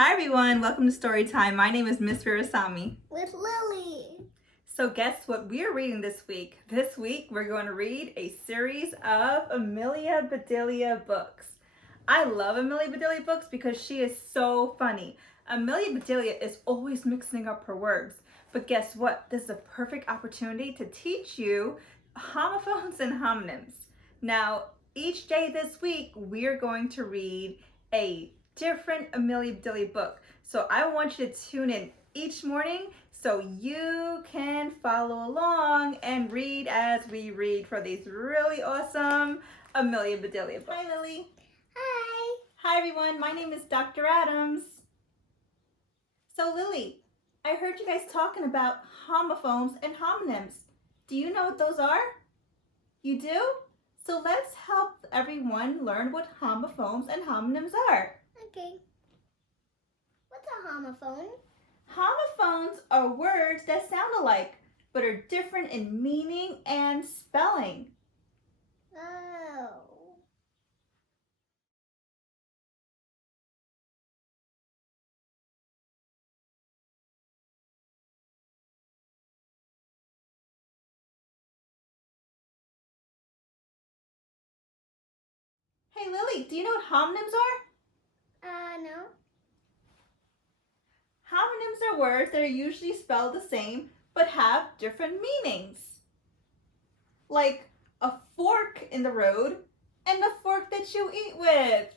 Hi everyone, welcome to Storytime. My name is Miss Veerasammy. With Lily. So guess what we're reading this week? This week we're going to read a series of Amelia Bedelia books. I love Amelia Bedelia books because she is so funny. Amelia Bedelia is always mixing up her words. But guess what? This is a perfect opportunity to teach you homophones and homonyms. Now, each day this week, we're going to read a different Amelia Bedelia book. So I want you to tune in each morning so you can follow along and read as we read for these really awesome Amelia Bedelia books. Hi, Lily. Hi. Hi, everyone. My name is Dr. Adams. So, Lily, I heard you guys talking about homophones and homonyms. Do you know what those are? You do? So let's help everyone learn what homophones and homonyms are. Okay. What's a homophone? Homophones are words that sound alike, but are different in meaning and spelling. Oh. Hey Lily, do you know what homonyms are? No. Homonyms are words that are usually spelled the same, but have different meanings. Like a fork in the road and the fork that you eat with.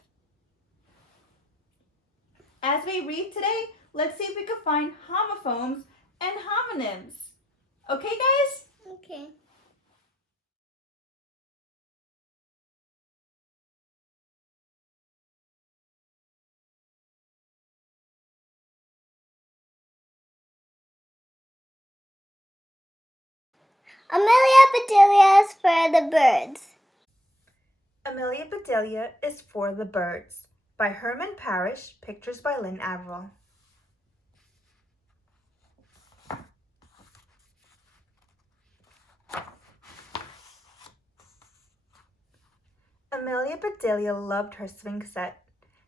As we read today, let's see if we can find homophones and homonyms. Okay, guys? Okay. Amelia Bedelia is for the birds. Amelia Bedelia is for the Birds by Herman Parrish, pictures by Lynn Averill. Amelia Bedelia loved her swing set.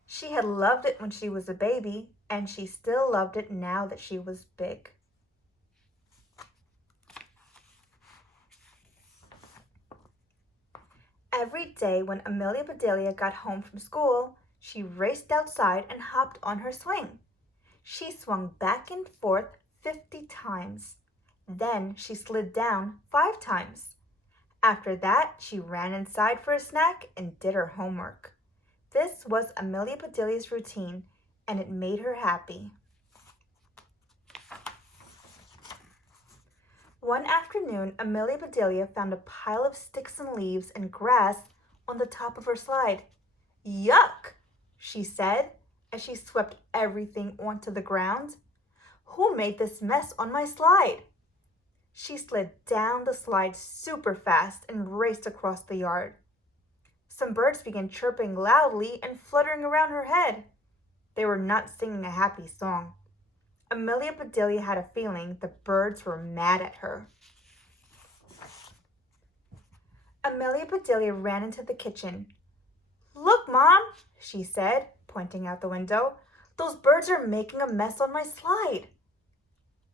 She had loved it when she was a baby, and she still loved it now that she was big. Every day when Amelia Bedelia got home from school, she raced outside and hopped on her swing. She swung back and forth 50 times. Then she slid down 5 times. After that, she ran inside for a snack and did her homework. This was Amelia Bedelia's routine, and it made her happy. One afternoon, Amelia Bedelia found a pile of sticks and leaves and grass on the top of her slide. Yuck, she said as she swept everything onto the ground. Who made this mess on my slide? She slid down the slide super fast and raced across the yard. Some birds began chirping loudly and fluttering around her head. They were not singing a happy song. Amelia Bedelia had a feeling the birds were mad at her. Amelia Bedelia ran into the kitchen. Look, Mom, she said, pointing out the window. Those birds are making a mess on my slide.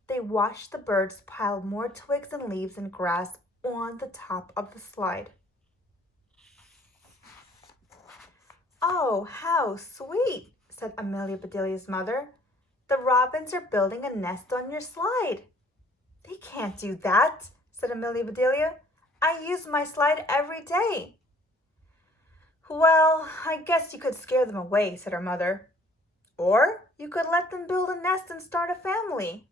They watched the birds pile more twigs and leaves and grass on the top of the slide. Oh, how sweet, said Amelia Bedelia's mother. The robins are building a nest on your slide. They can't do that, said Amelia Bedelia. I use my slide every day. Well, I guess you could scare them away, said her mother. Or you could let them build a nest and start a family.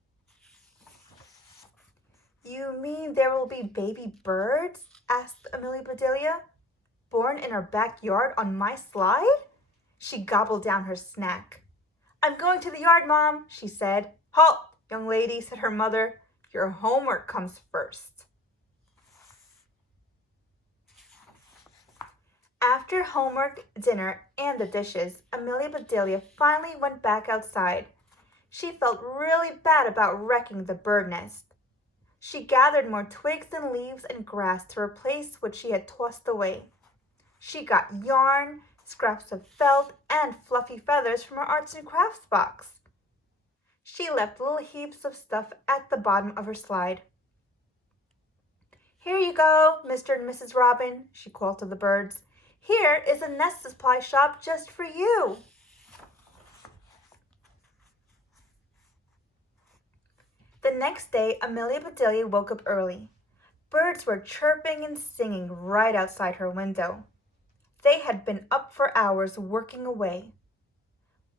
You mean there will be baby birds? Asked Amelia Bedelia. Born in our backyard on my slide? She gobbled down her snack. I'm going to the yard, Mom, she said. Halt, young lady, said her mother. Your homework comes first. After homework, dinner, and the dishes, Amelia Bedelia finally went back outside. She felt really bad about wrecking the bird nest. She gathered more twigs and leaves and grass to replace what she had tossed away. She got yarn, scraps of felt, and fluffy feathers from her arts and crafts box. She left little heaps of stuff at the bottom of her slide. "Here you go, Mr. and Mrs. Robin," she called to the birds. "Here is a nest supply shop just for you." The next day, Amelia Bedelia woke up early. Birds were chirping and singing right outside her window. They had been up for hours working away.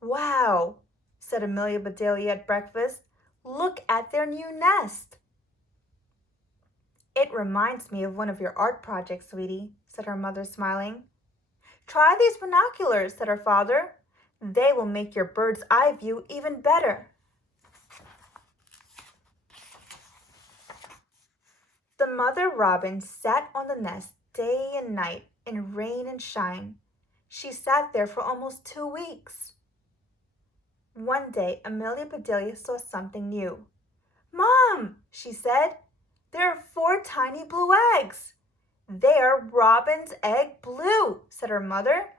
"Wow," said Amelia Bedelia at breakfast. "Look at their new nest." "It reminds me of one of your art projects, sweetie," said her mother, smiling. "Try these binoculars," said her father. "They will make your bird's eye view even better." The mother robin sat on the nest day and night in rain and shine. She sat there for almost 2 weeks. One day, Amelia Bedelia saw something new. "Mom," she said, "there are 4 tiny blue eggs." "They are robin's egg blue," said her mother.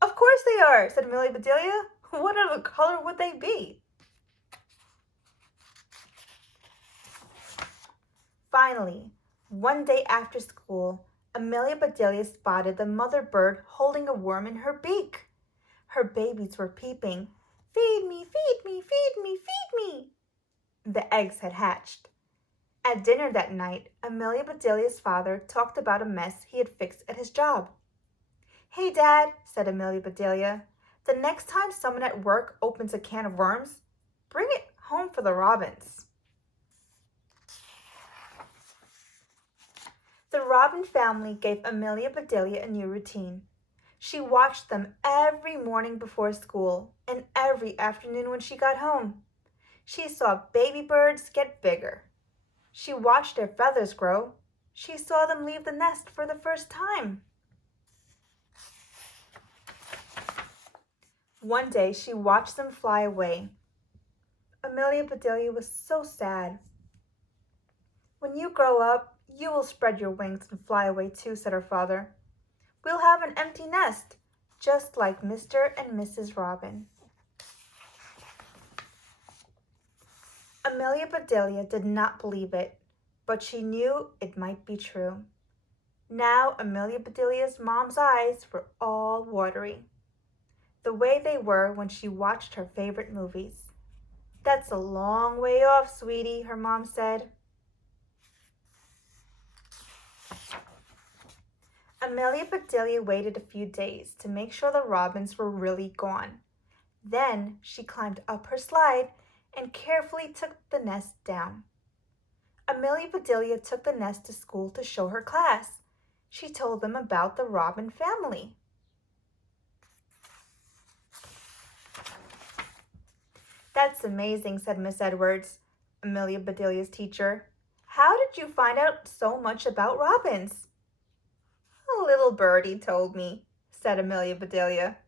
"Of course they are," said Amelia Bedelia. "What other color would they be?" Finally, one day after school, Amelia Bedelia spotted the mother bird holding a worm in her beak. Her babies were peeping. "Feed me, feed me, feed me, feed me." The eggs had hatched. At dinner that night, Amelia Bedelia's father talked about a mess he had fixed at his job. "Hey, Dad," said Amelia Bedelia, "the next time someone at work opens a can of worms, bring it home for the robins." The robin family gave Amelia Bedelia a new routine. She watched them every morning before school and every afternoon when she got home. She saw baby birds get bigger. She watched their feathers grow. She saw them leave the nest for the first time. One day she watched them fly away. Amelia Bedelia was so sad. "When you grow up, you will spread your wings and fly away too," said her father. "We'll have an empty nest, just like Mr. and Mrs. Robin." Amelia Bedelia did not believe it, but she knew it might be true. Now Amelia Bedelia's mom's eyes were all watery, the way they were when she watched her favorite movies. "That's a long way off, sweetie," her mom said. Amelia Bedelia waited a few days to make sure the robins were really gone. Then she climbed up her slide and carefully took the nest down. Amelia Bedelia took the nest to school to show her class. She told them about the robin family. "That's amazing," said Miss Edwards, Amelia Bedelia's teacher. "How did you find out so much about robins?" "A little birdie told me," said Amelia Bedelia.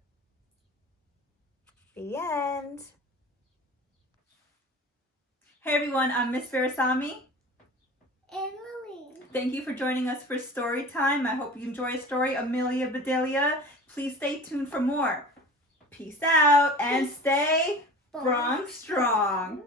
The end. Hey everyone, I'm Miss Veerasammy. And Lily. Thank you for joining us for Storytime. I hope you enjoy a story, Amelia Bedelia. Please stay tuned for more. Peace out and stay Bronx strong.